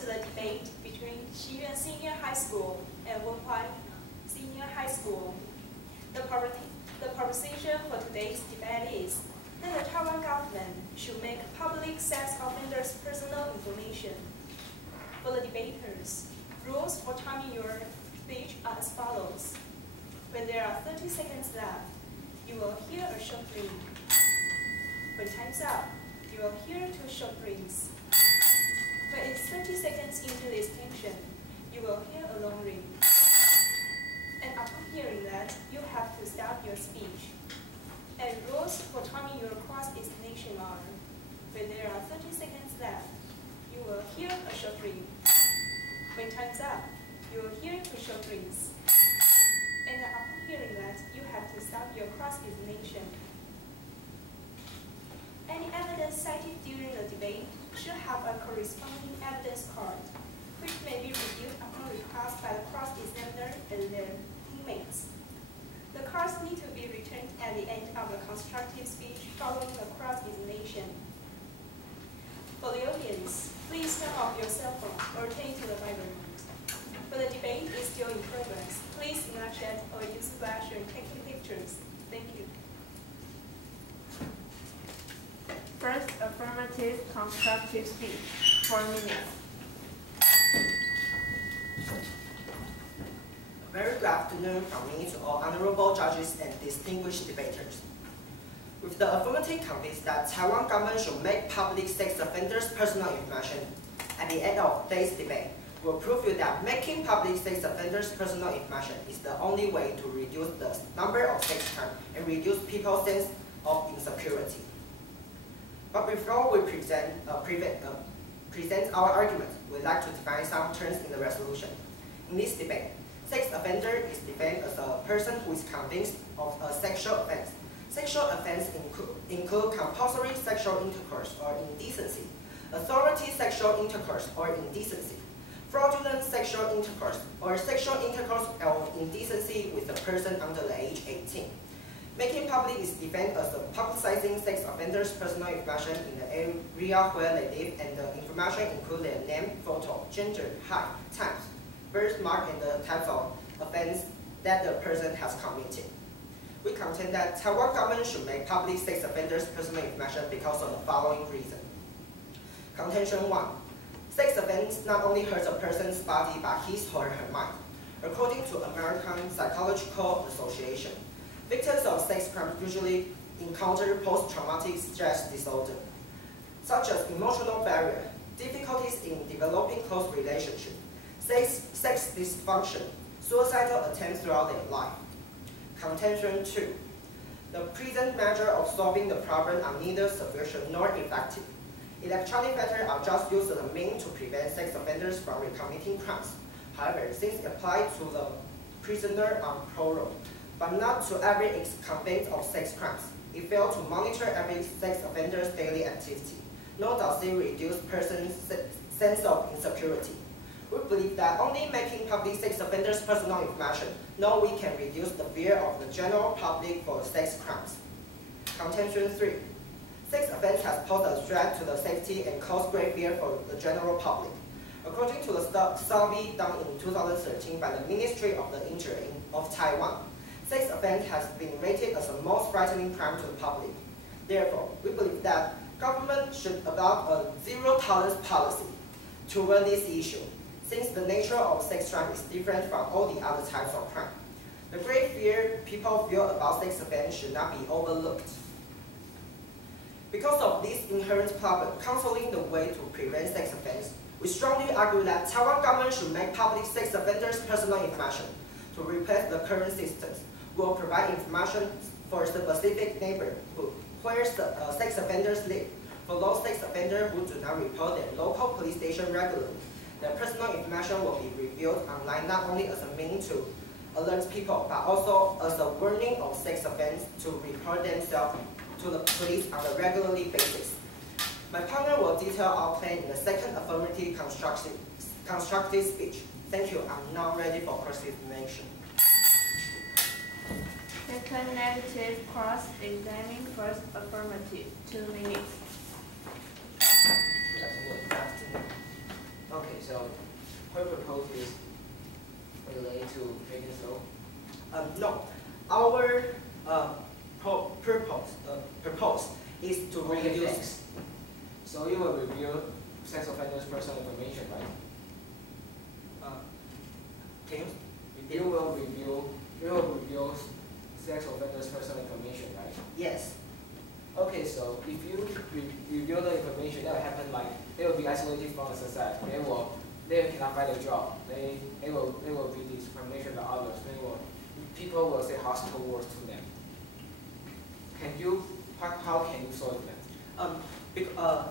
to the debate between Xiyuan Senior High School and Wenhua Senior High School. The proposition for today's debate is that the Taiwan government should make public sex offenders' personal information. For the debaters, rules for timing your speech are as follows. When there are 30 seconds left, you will hear a short ring. When time's up, you will hear 2 short rings. When it's 30 seconds into the extension, you will hear a long ring. And upon hearing that, you have to stop your speech. And rules for timing your cross-explanation are, when there are 30 seconds left, you will hear a short ring. When time's up, you will hear 2 short rings. And upon hearing that, you have to stop your cross-explanation. Any evidence cited during the debate should have a corresponding evidence card, which may be reviewed upon request by the cross-examiner and their teammates. The cards need to be returned at the end of the constructive speech following the cross-examination. For the audience, please turn off your cell phone or turn to the microphone. But the debate is still in progress. Please do not chat or use flash when taking pictures. Thank you. First, affirmative constructive speech, 4 minutes. A very good afternoon from me to all honorable judges and distinguished debaters. With the affirmative convinced that Taiwan government should make public sex offenders' personal information, at the end of today's debate, will prove you that making public sex offenders' personal information is the only way to reduce the number of sex crimes and reduce people's sense of insecurity. But before we present our argument, we'd like to define some terms in the resolution. In this debate, sex offender is defined as a person who is convinced of a sexual offense. Sexual offense include compulsory sexual intercourse or indecency, authority sexual intercourse or indecency, fraudulent sexual intercourse or sexual intercourse or indecency with a person under the age 18. Making public is defined as publicizing sex offenders' personal information in the area where they live, and the information includes their name, photo, gender, height, times, birthmark, and the types of offense that the person has committed. We contend that Taiwan government should make public sex offenders' personal information because of the following reason. Contention 1. Sex offense not only hurts a person's body but his or her mind. According to American Psychological Association, victims of sex crimes usually encounter post-traumatic stress disorder, such as emotional barrier, difficulties in developing close relationships, sex dysfunction, suicidal attempts throughout their life. Contention 2. The present measure of solving the problem are neither sufficient nor effective. Electronic fetters are just used as a means to prevent sex offenders from recommitting crimes. However, since applied to the prisoner on parole, but not to every ex-convict of sex crimes, it fails to monitor every sex offender's daily activity, nor does it reduce persons' sense of insecurity. We believe that only making public sex offenders' personal information, no, we can reduce the fear of the general public for sex crimes. Contention 3. Sex offense has posed a threat to the safety and caused great fear for the general public. According to the survey done in 2013 by the Ministry of the Interior of Taiwan, sex offense has been rated as the most frightening crime to the public. Therefore, we believe that government should adopt a zero-tolerance policy toward this issue, since the nature of sex crime is different from all the other types of crime. The great fear people feel about sex offense should not be overlooked. Because of this inherent problem, counseling the way to prevent sex offense, we strongly argue that Taiwan government should make public sex offenders' personal information to replace the current systems. Will provide information for specific neighborhood where sex offenders live. For those sex offenders who do not report their local police station regularly, their personal information will be reviewed online not only as a means to alert people, but also as a warning of sex offense to report themselves to the police on a regular basis. My partner will detail our plan in the second affirmative constructive speech. Thank you. I'm now ready for cross-examination. Second negative cross-examining, first affirmative, 2 minutes. Good afternoon. Okay, so her proposal is related to Megan's law? No, our purpose is to Okay, reduce. thanks. So you will review sex offenders' personal information, right? Can you? You will review sex offenders' personal information, right? Yes. Okay, so if you review the information, that will happen like they will be isolated from the society. They cannot find a job. They will be discrimination by others. People will say hostile words to them. How can you solve that?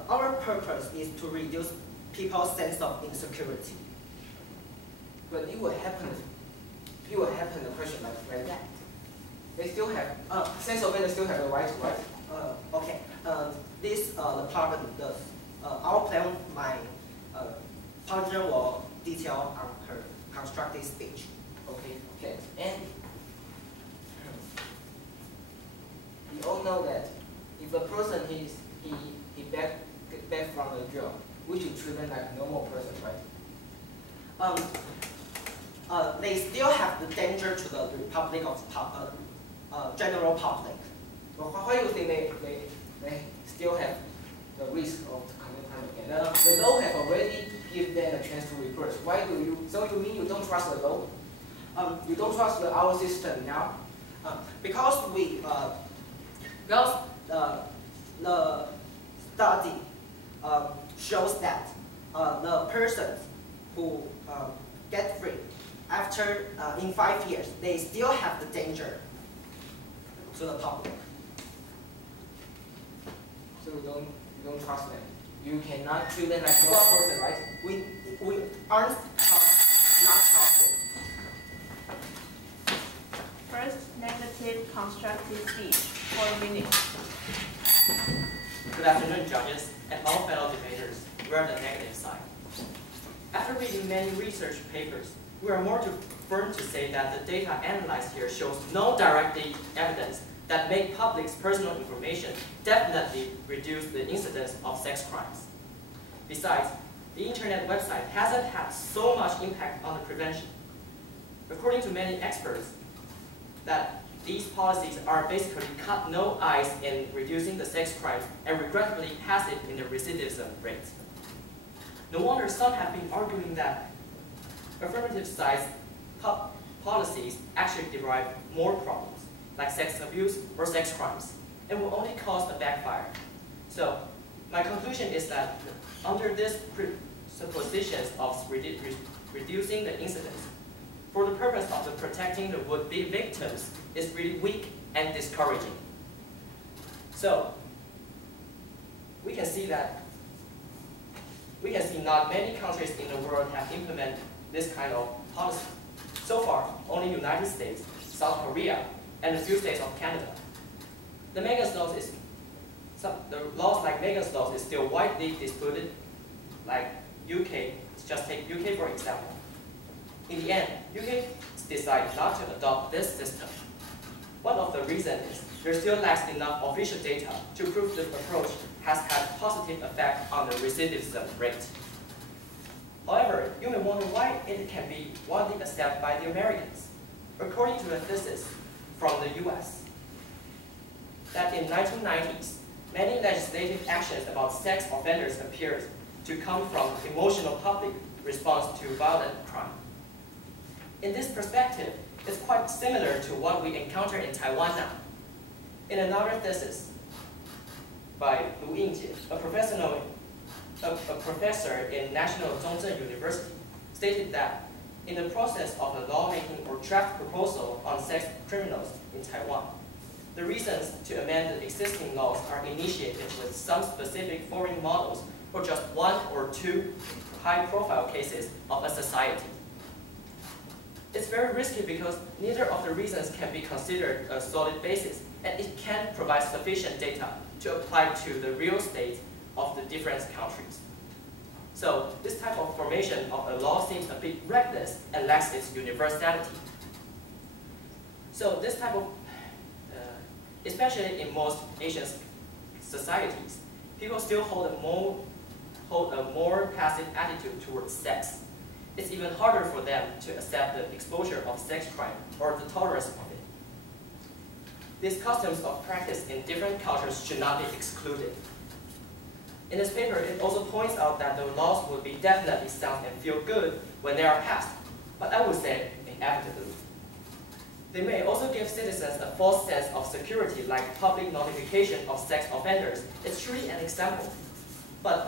Our purpose is to reduce people's sense of insecurity. But it will happen a question like that. They still have sex offenders still have the right to write. Okay. This department does. Our plan, my partner will detail on her constructive speech. Okay. And we all know that if a person he back from the jail, we should treat them like a normal person, right? They still have the danger to the republic of general public. But why do you think they still have the risk of committing crime again? The law have already given them a chance to report. Why do you? So you mean you don't trust the law? You don't trust our system now? Because the study shows that the persons who get free after in 5 years, they still have the danger to the public. So you don't trust them. You cannot treat them like a normal person, right? We aren't not trustful. First, negative constructive speech, 4 minutes. Good afternoon, judges and all fellow debaters. We are the negative side. After reading many research papers, we are more firm to say that the data analyzed here shows no direct evidence that make public's personal information definitely reduce the incidence of sex crimes. Besides, the internet website hasn't had so much impact on the prevention. According to many experts, that these policies are basically cut no ice in reducing the sex crimes and regrettably passive in the recidivism rate. No wonder some have been arguing that affirmative size policies actually derive more problems, like sex abuse or sex crimes, and will only cause a backfire. So, my conclusion is that under these presuppositions of reducing the incidence, for the purpose of protecting the would-be victims, is really weak and discouraging. So, we can see not many countries in the world have implemented this kind of policy. So far, only United States, South Korea, and a few states of Canada. The laws like Megan's laws is still widely disputed, like UK. Just take UK for example. In the end, UK decided not to adopt this system. One of the reasons is there still lacks enough official data to prove this approach has had positive effect on the recidivism rate. However, you may wonder why it can be widely accepted by the Americans. According to a thesis from the US, that in 1990s, many legislative actions about sex offenders appeared to come from emotional public response to violent crime. In this perspective, it's quite similar to what we encounter in Taiwan now. In another thesis by Lu Yingjie, a professor in National Zhongzheng University, stated that in the process of a lawmaking or draft proposal on sex criminals in Taiwan, the reasons to amend the existing laws are initiated with some specific foreign models or just one or two high-profile cases of a society. It's very risky because neither of the reasons can be considered a solid basis, and it can't provide sufficient data to apply to the real state of the different countries. So this type of formation of a law seems a bit reckless and lacks its universality. So this type of, especially in most Asian societies, people still hold a more passive attitude towards sex. it's even harder for them to accept the exposure of sex crime or the tolerance of it. These customs of practice in different cultures should not be excluded. In this paper, it also points out that the laws would be definitely sound and feel good when they are passed, but I would say inevitably. They may also give citizens a false sense of security, like public notification of sex offenders. It's truly an example. But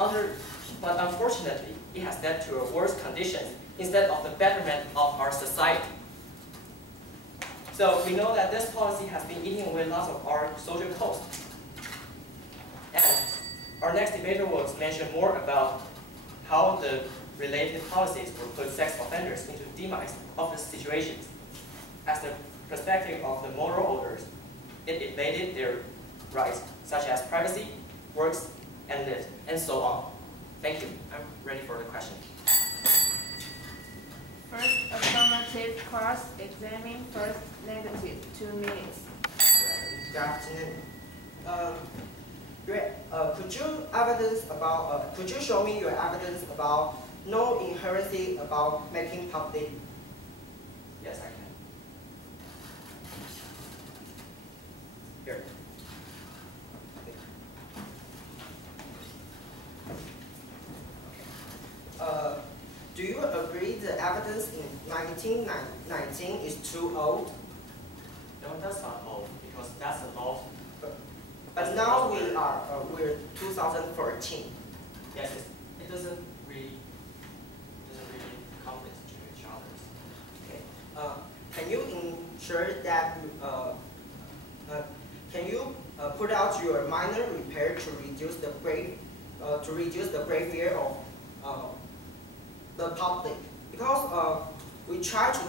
unfortunately, it has led to a worse conditions instead of the betterment of our society. So we know that this policy has been eating away lots of our social cost. And our next debater will mention more about how the related policies will put sex offenders into demise of the situations. As the perspective of the moral orders, it invaded their rights, such as privacy, works, and lives, and so on. Thank you. I'm ready for the question. First affirmative class, examine first negative, 2 minutes. Good afternoon. Could you show me your evidence about no inherency about making public? Yes, I can. Here. Do you agree the evidence in 1919 is too old? No, that's not old, because that's a law. But now we're 2014. Yes, it doesn't really conflict to each other. Okay. Can you ensure that can you put out your minor repair to reduce the great fear of the public? Because we try to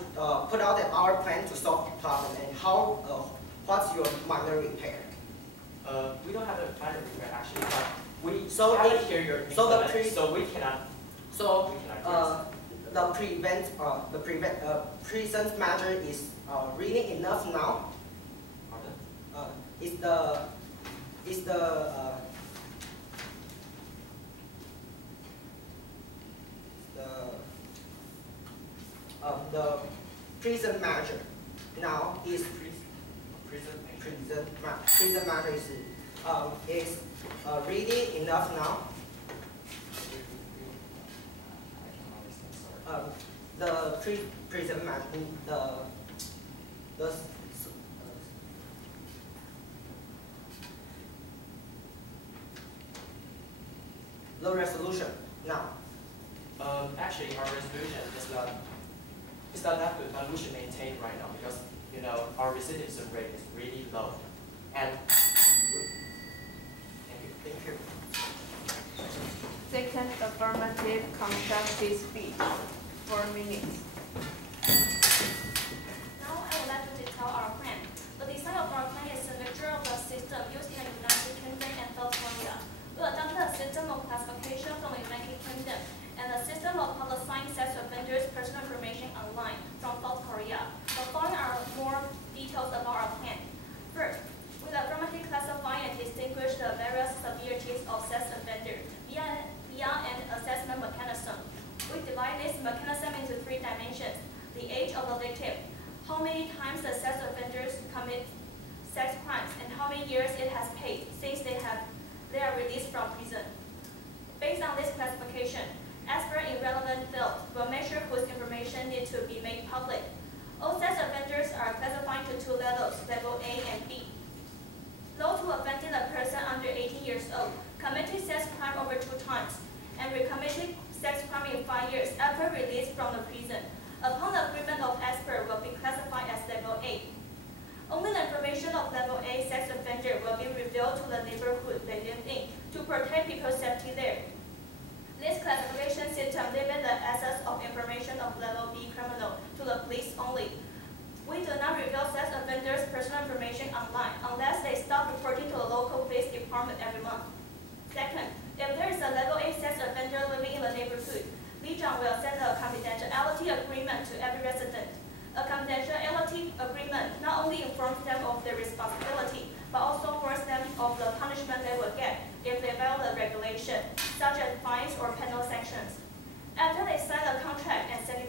put out our plan to solve the problem. And what's your minor repair? We don't have a minor repair actually, but we So haven't it- hear your so the implement, so we cannot. So We cannot the present measure is really enough now. Pardon? Is the present measure now is present measure is really enough now. I can understand, sorry. The present measure the resolution now. Actually, our resolution is not that good, but we should maintain right now because our recidivism rate is really low. And Thank you. Second affirmative constructive speech, 4 minutes. Now I would like to detail our plan. The design of our plan is a mixture of the system used in the United Kingdom and South Korea. We adopted a system of classification from the United Kingdom and a system of publicizing sex offenders' personal information online from South Korea. The following are more details about our plan. First, we affirmatively classify and distinguish the various severities of sex offenders via an assessment mechanism. We divide this mechanism into 3 dimensions: the age of the victim, how many times the sex offenders commit sex crimes, and how many years it has paid since they are released from prison. Based on this classification, experts in relevant fields will measure whose information needs to be made public. All sex offenders are classified to 2 levels, level A and B. Those who offended a person under 18 years old, committed sex crime over 2 times, and recommitted sex crime in 5 years after release from the prison, upon the agreement of expert, will be classified as level A. Only the information of level A sex offender will be revealed to the neighborhood they live in to protect people's safety there. This classification system limits the access of information of level B criminal to the police only. We do not reveal sex offenders' personal information online unless they stop reporting to the local police department every month. Second, if there is a level A sex offender living in the neighborhood, Lijiang will send a confidentiality agreement to every resident. A confidentiality agreement not only informs them of their responsibility, but also warns them of the punishment they will get if they violate the regulation, such as fines or penal sanctions. After they sign the contract and send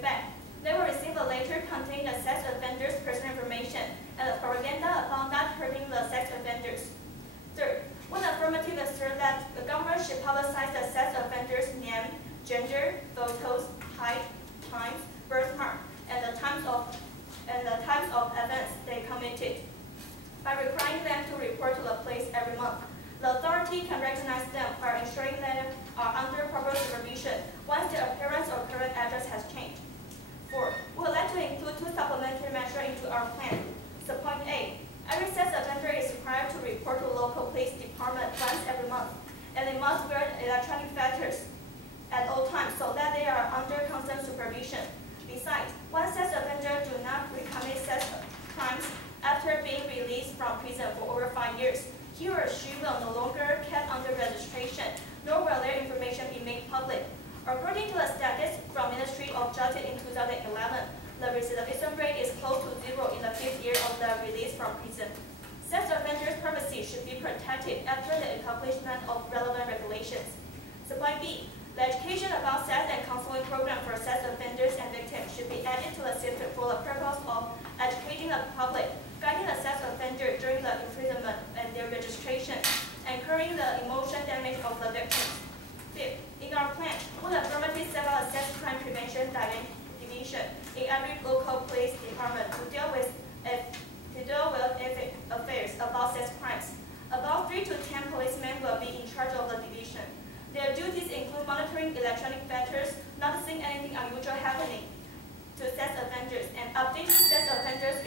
publicize the sex offender's name, gender, photos, height, times, birthmark, and the types of events they committed. By requiring them to report to the police every month, the authority can recognize them by ensuring that they are under proper supervision once their appearance or current address has changed. 4. We would like to include 2 supplementary measures into our plan. So point A, every sex offender is required to report to the local police department once every month, and they must wear electronic filters at all times so that they are under constant supervision. Besides, once sex offenders do not recommit sex crimes after being released from prison for over 5 years, he or she will no longer kept under registration, nor will their information be made public. According to the statistics from Ministry of Justice in 2011, the recidivism rate is close to 0 in the 5th year of the release from prison. Sex offenders' privacy should be protected after the accomplishment of relevant regulations. So point B, the education about sex and counseling program for sex offenders and victims should be added to the system for the purpose of educating the public, guiding the sex offender during the imprisonment and their registration, and curing the emotional damage of the victims. 5th, in our plan, we will affirmatively set up a sex crime prevention division in every local police department to deal with ethic affairs about sex crimes. About 3 to 10 policemen will be in charge of the division. Their duties include monitoring electronic filters, noticing anything unusual happening to sex offenders, and updating sex offenders'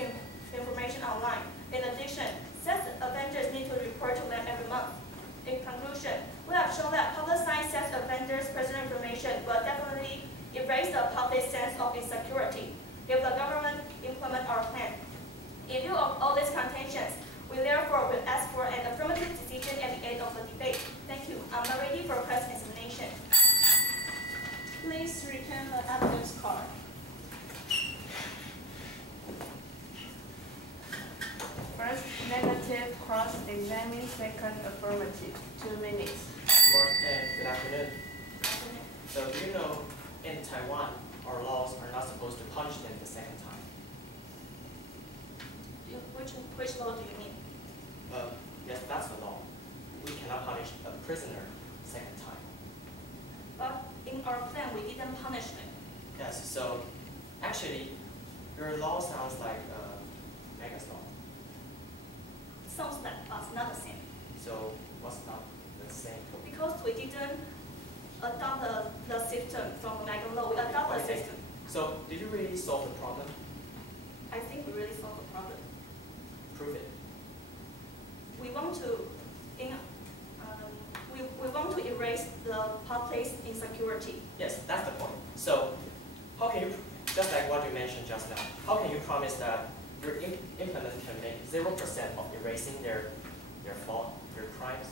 information online. In addition, sex offenders need to report to them every month. In conclusion, we have shown that publicizing sex offenders' personal information will definitely erase the public sense of insecurity if the government implements our plan. In view of all these contentions, we therefore will ask for an affirmative decision at the end of the debate. Thank you. I'm now ready for cross-examination. Please return the evidence card. First, negative cross-examine. Second, affirmative. 2 minutes. Good afternoon. So do you know, in Taiwan, our laws are not supposed to punish them the second time? Which law do you mean? Yes, that's the law. We cannot punish a prisoner second time. But in our plan, we didn't punish them. Yes, so actually, your law sounds like Mega's law. Sounds like us, not the same. So what's not the same? Because we didn't adopt the system from Megan law, we adopt the Okay. system. So did you really solve the problem? I think we really solved the problem. Prove it. We want to, we want to erase the public's insecurity. Yes, that's the point. So how can you, just like what you mentioned just now, how can you promise that your implement can make 0% of erasing their fault, their crimes?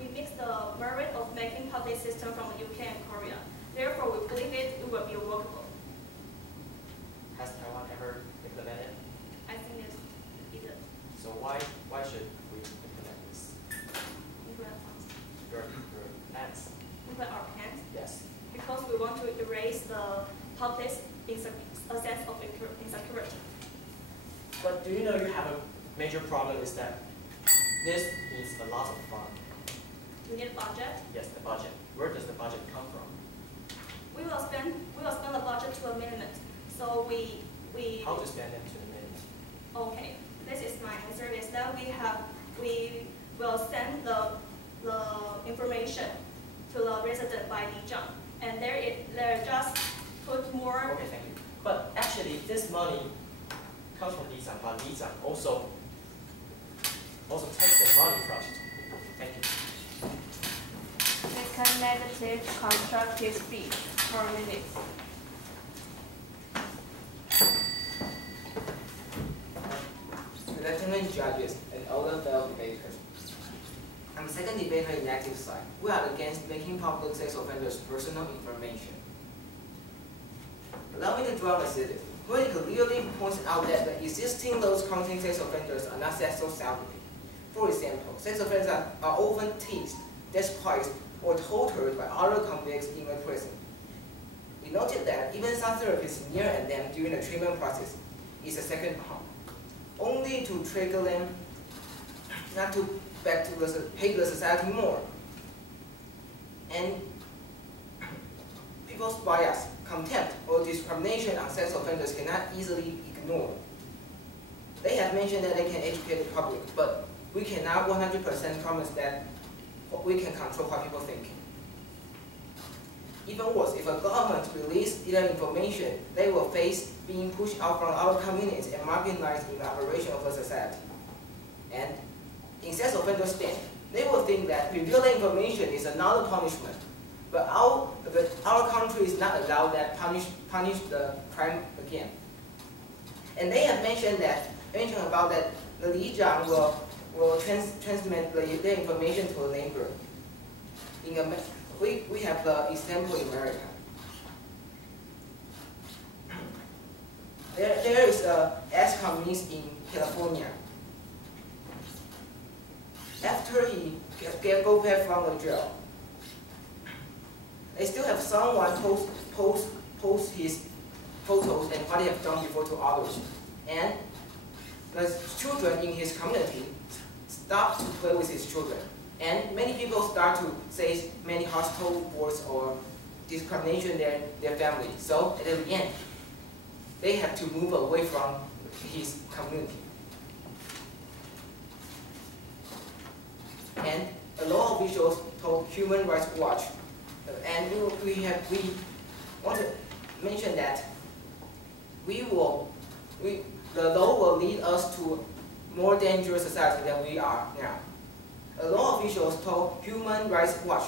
We mix the merit of making public system from the UK and Korea. Therefore, we believe it will be workable. Has Taiwan ever implemented? I think it's either So why should we implement this? implement funds. Your plans? Implement our plans Yes. because we want to erase the public's sense of insecurity. But do you know you have a major problem is that this needs a lot of fund. We need a budget. Yes, the budget. Where does the budget come from? We will spend the budget to a minimum. So we How to spend it to the minute? okay. This is my answer. Is that we will send the information to the resident by Li Zhang, and there just put more. Okay, thank you. But actually, this money comes from Li Zhang, but Li Zhang also takes the money from it. Thank you. Second, negative constructive speech. 4 minutes. Good afternoon, judges and other fellow debaters. I'm the second debater in the active side. We are against making public sex offenders' personal information. Allow me to draw a city, where it clearly points out that the existing laws containing sex offenders are not set so soundly. For example, sex offenders are often teased, despised, or tortured by other convicts in a prison. We noted that even some therapists near at them during the treatment process is a second harm, only to trigger them not to hate the society more. And people's bias, contempt, or discrimination on sex offenders cannot easily ignored. They have mentioned that they can educate the public, but we cannot 100% promise that we can control what people think. Even worse, if a government releases their information, they will face being pushed out from our communities and marginalized in the operation of the society. And in sex offenders stand, they will think that revealing information is another punishment. But our country is not allowed that punish the crime again. And they have mentioned about that the Li Zhang will transmit the information to a neighbor. We have the example in America. There is a ex-communist in California. After he go back from the jail, they still have someone post his photos and what he have done before to others. And the children in his community stop to play with his children. And many people start to say many hostile words or discrimination their family. So at the end, they have to move away from his community. And the law officials told Human Rights Watch, and we want to mention that the law will lead us to a more dangerous society than we are now. The law officials told Human Rights Watch,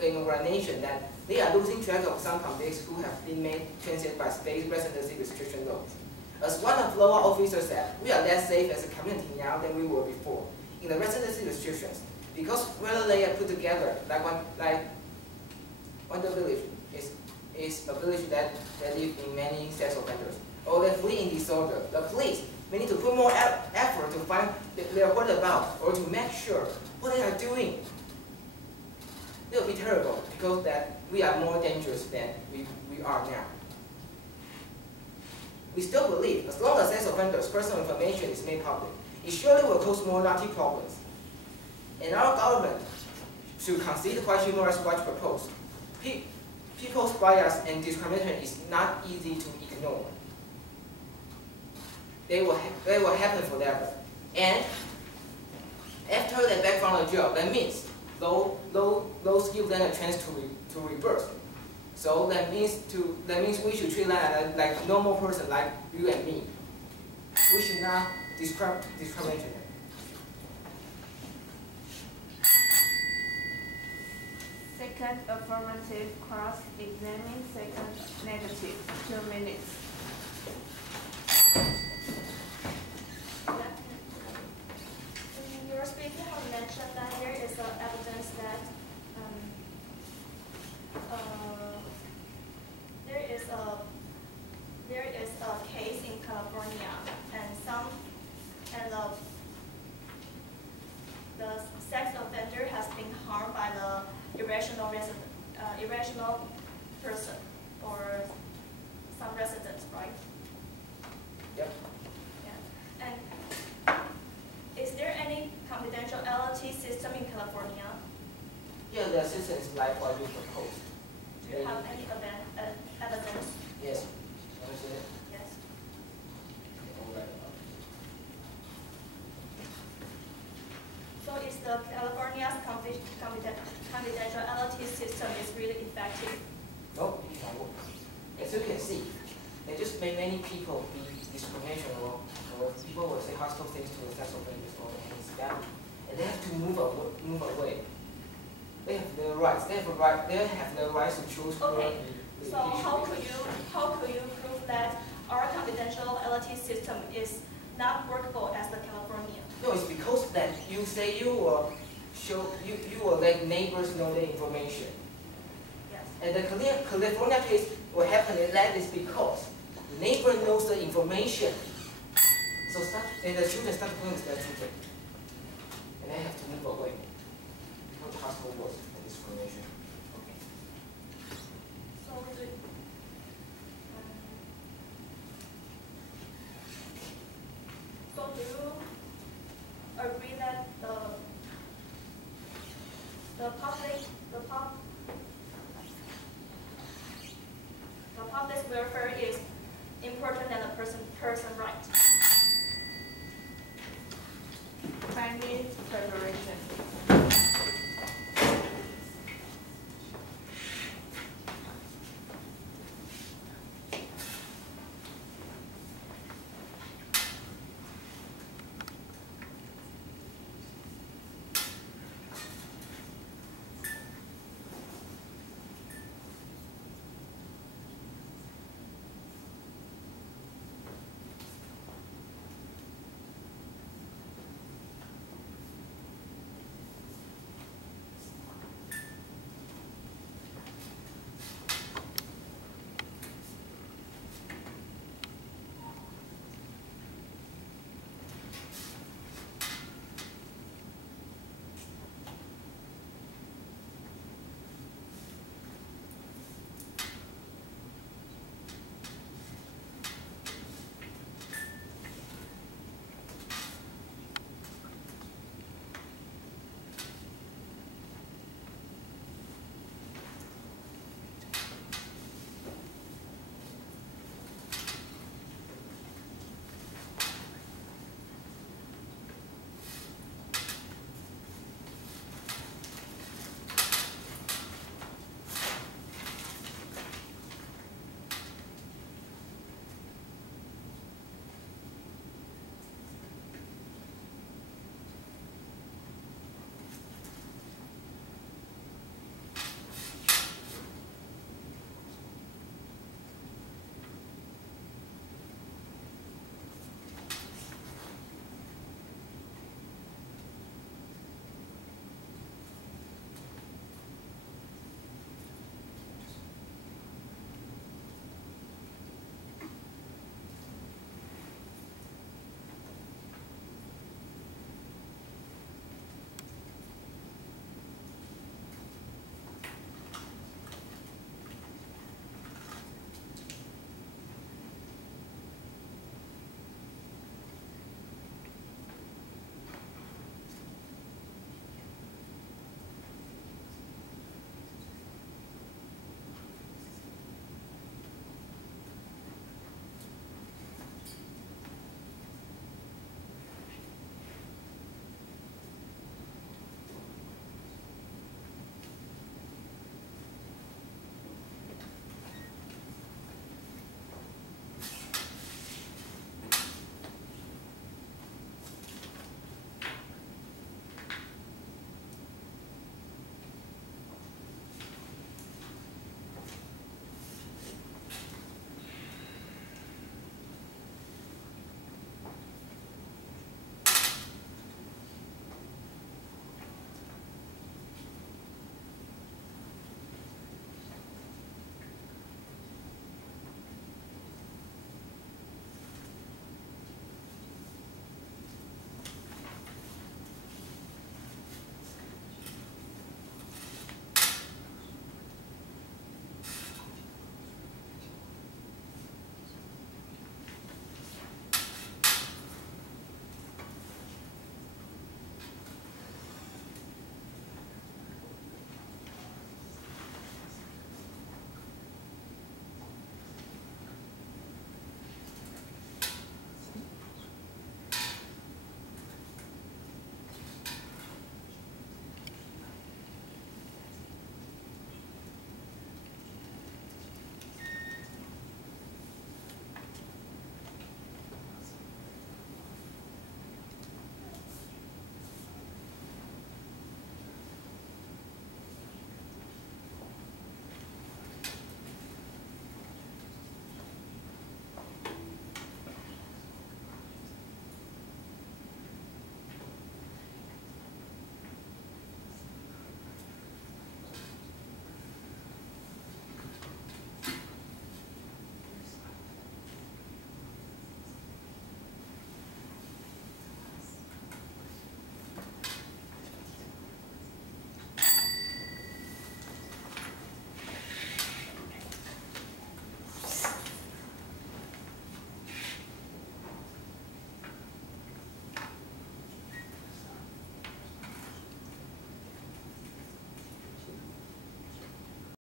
an organization, that they are losing track of some convicts who have been made transit by state residency restriction laws. As one of the law officers said, we are less safe as a community now than we were before in the residency restrictions, because whether they are put together like Wonder Village is a village that live in many sex offenders, or they flee in disorder. The police may need to put more effort to find their whereabouts or to make sure what they are doing. It will be terrible because that we are more dangerous than we are now. We still believe as long as sex offenders' personal information is made public, it surely will cause more naughty problems. And our government should consider what Human Rights Watch proposed. People's bias and discrimination is not easy to ignore. They will happen forever. And after they back from the jail, that means those give them a chance to rebirth. So that means we should treat them like a normal person, like you and me. We should not discriminate them. Second affirmative, cross-examine. Second negative, 2 minutes. In your speaking, you mentioned that there is evidence that there is a case in California, and the sex offender has been harmed by the irrational person or some residents, right? Yep. Yeah. And is there any confidentiality system in California? Yeah, the system is like what you proposed. Do you have any evidence? Yes. Want to see it? Yes. All right. So is the California's confidentiality system is really effective? No, it can work. As you can see, they just make many people be discrimination or people will say hostile things to the sex offenders or against family, and they have to move away. They have their rights. They have the rights to choose where Okay. the So how could you prove that our confidentiality system is not workable as the California? No, it's because that you say you will let neighbors know the information. Yes. And the California case will happen like this because the neighbor knows the information. So and the children start playing with their children. And they have to move away because of hostile words and discrimination. Okay. So do you agree that the public welfare is important than a person right. Chinese Federal